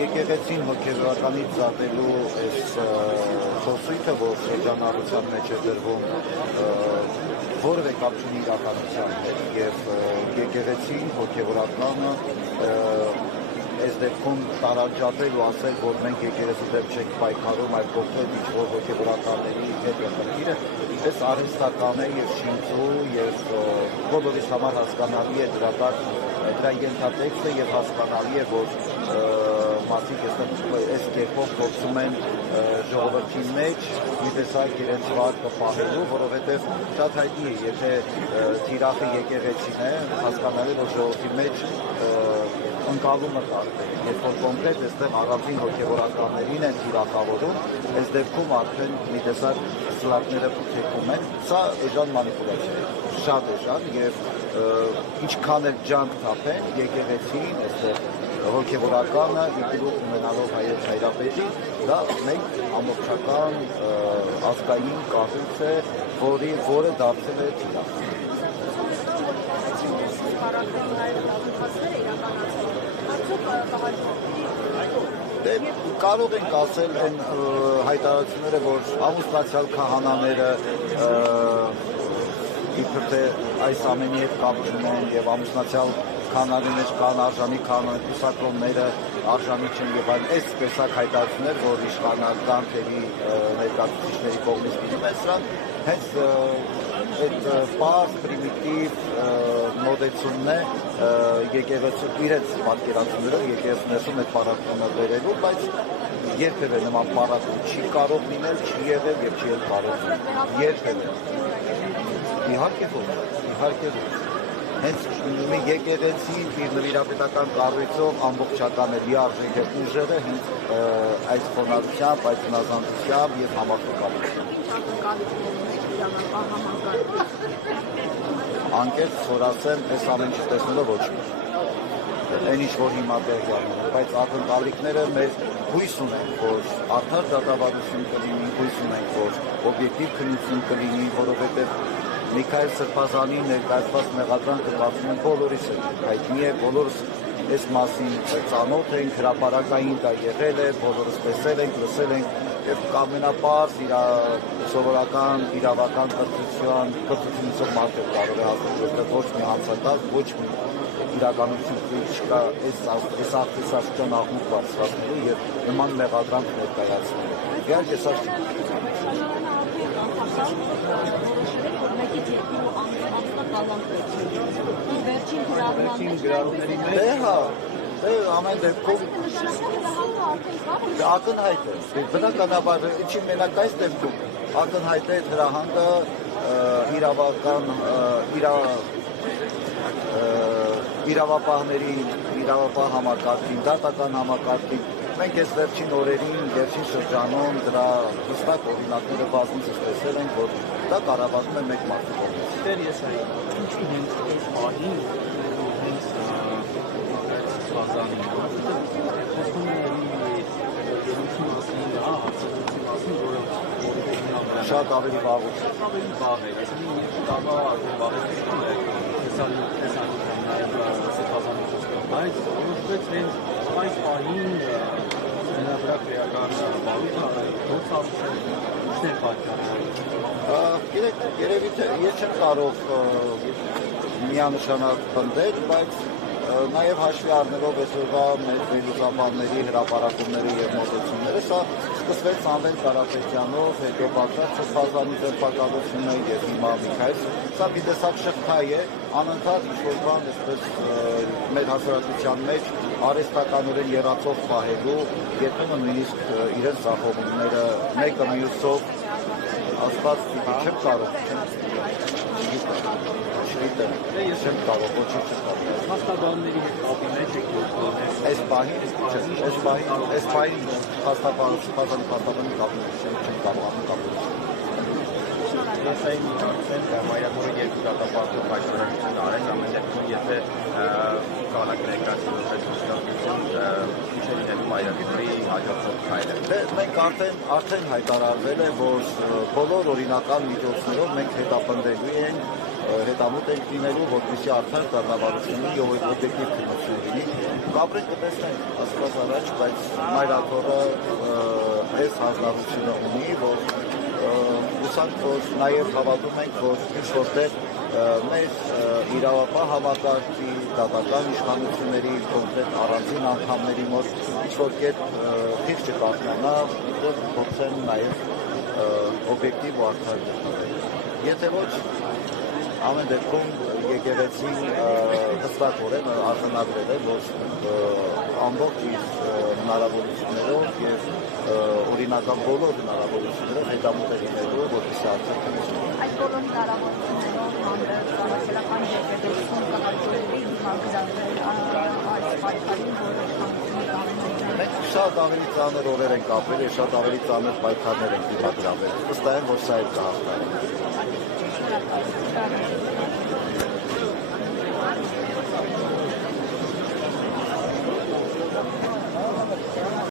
Եկեղեցին հոգևորականից զատելու այս խոսույթը, որ շրջանառության մեջ է դրվում, որևէ կապ չունի իրականության հետ եւ եկեղեցին հոգևորականը այս դեպքում տարանջատել ու ասել, որ մենք եկեղեցու դեմ չենք պայքարում, այլ կողմել ինչ-որ հոգևորականների հետ խնդիրը, այս արհեստական է եւ շինծու եւ բոլորիս համար հասկանալի է դրա ենթատեքստը եւ հասկանալի է, որ մարդիկ այս կերպով փորձում են ժողովրդի մեջ մի տեսակ իրենց վարկը պահելու, որովհետև շատ հայտնի է, եթե թիրախը եկեղեցին է, հասկանալի որ ժողովրդի մեջ ընկալումը տարբեր, երբ որ կոնկրետ այստեղ առանձին հոգևորականներին են թիրախավորում, այս դեպքում արդեն մի տեսակ սլակները թեքում են, սա էժան մանիպուլյացիա է, շատ էժան եւ ինչքան էլ ջանք թափեն եկեղեցին այստեղ հոգևորականը իգրուկ ունենալով հայոց հայրապետի, դա մենք ամբողջական ազգային կառույց է, որը դարձել է թիրախ։ Կարող ենք ասել այն հայտարարությունները, որ ամուսնացյալ քահանաները իբր թե այս ամենի հետ կապ ունեն եւ ամուսնացյալ քահանաների մեջ կան արժանի քահանայությունները արժանի չեն եւ այլն, այս տեսակ հայտարարություններ, որ իշխանական թերի ներկայացուցիչների կողմից լինում են, սրանք հենց այդ պարզ պրիմիտիվ մոդեցումն է եկեղեցու իրենց պատկերացումներով եկեղեցու ներսում այդ պարակությունը բերելու, բայց երբևէ նման պարակում չի կարող լինել, չի եղել եւ չի էլ կարող երբևէ։ Իհարկե որ հենց մի եկեղեցի իր նվիրապետական կառույցով ամբողջական է լիարժեք է ուժերը հենց այս ֆոնարությամբ, այս հնազանդությամբ եւ համախոհությամբ։ Անկեղծ սորացեմ, այս ամեն ինչ տեսնելով ոչ մի։ Այն ինչ որ հիմա տեղի ունի, բայց ակնկալիքները մեր հույս ունենք, որ արդար դատավարություն կլինի, հույս ունենք, որ օբյեկտիվ քննություն կլինի, որովհետեւ Միքայել Սրբազանի ներկայացված մեղադրանքը կարծում եմ բոլորիս է հայտնի է, բոլորս այս մասին ծանոթ ենք, հրապարակային դա եղել է, բոլորս տեսել ենք, լսել ենք եւ ամենապարզ սովորական իրավական կրթությունից մարդը կարող է ասել, որ ոչ մի հանցակաց, ոչ մի իրականություն չկա այս արտիսաշրջան աղմուկ բարձրացնելու եւ նման մեղադրանք ներկայացնելու։ Իհարկե սա ամեն դեպքում ակնհայտ է, բնականաբար ինչի մենակ այս դեպքում ակնհայտ է հրահանգը իրավապահների, իրավապահ համակարգին, դատական համակարգին, մենք այս վերջին օրերին, վերջին շրջանում դրա հստակ օրինակները բազմիցս տեսել ենք, որ դա կառավարվում է մեկ մարդու կողմից։ Դեր ես այ ինչու հենց այս բանի հենց Սրբազանի խոսում է երություն ասին, հա, հարցակցություն ասին, որը շատ ավելի վաղուց։ Շատ ավելի վաղ է, այսինքն երկու տարվա արդեն վաղեցություն է տեսանյութան նաև Սրբազանի խոսքը, բայց որոշվեց հենց այս բանին նրա վրա քրեական բարույթը ոնց ասել ինչն է պատճառը։ Երևի թե ես չեմ կարող միանշանակ պնդել, բայց նաև հաշվի առնելով այսօրվա մեր վերլուծաբանների հրապարակումները եւ մոտեցումները, սա սկսվեց Սամվել Կարապետյանով, հետո Բաղդադ Սրբազանի ձերբակալությունը եւ հիմա Միքայել, սա մի տեսակ շղթա է, անընդհատ ինչ-որ բան այսպես մեր հասարակության մեջ արհեստականորեն եռացող պահելու, երբեմն նույնիսկ իրենց ցախողումները մեկը մյուսով ասված չեմ կարող, չեմ կարող, ոչինչ չեմ կարող։ Հաստաբանների հետ կապի մեջ եք Այս պահին հաստաբանի կապի մեջ չեմ կարողանում կապել։ Սային արդեն մայրամորը երկու դատապարտող հայտարարություն արել, ամեն դեպքում եթե կանակ ներկայացնող պետություն ինչ է լինելու մայրամորի հաջորդող քայլը։ Մենք արդեն հայտարարվել է, որ բոլոր օրինական միջոցներով մենք հետապնդելու ենք, հետամուտ ենք լինելու, որպեսզի արդար դատավարությունը եւ օբյեկտիվ քննություն լինի։ Կապրենք կտեսնենք, ասված առաջ, բայց մայրաթորը այս հանրահավությունը ունի, որ ուսանք, որ նաև հավատում ենք, որ ինչ-որտեղ մեր իրավապահ համակարգի, դատական իշխանությունների, կոնկրետ առանձին անդամների մոտ ինչ-որ կերպ թիվ չկարողանա, փորձեն նաև օբյեկտիվ ու արդար լինել։ Եթե ոչ, ամեն դեպքում եկեղեցին հստակորեն արձանագրել է, որ ամբողջ իր հնարավորություններով եւ օրինական բոլոր հնարավորություններով հետամուտ է լինելու, որպեսզի արդար քննություն։ Այդ բոլոր հնարավորություններով ծառայական եկեղեցին կարգավորվի հանգրավել այս պայքարին, որը մենք շատ ավելի ծանր օրեր ենք ապրել եւ շատ ավելի ծանր պայքարներ ենք դիմադրել։ Վստահ եմ, որ սա էլ կհաղթահարվի։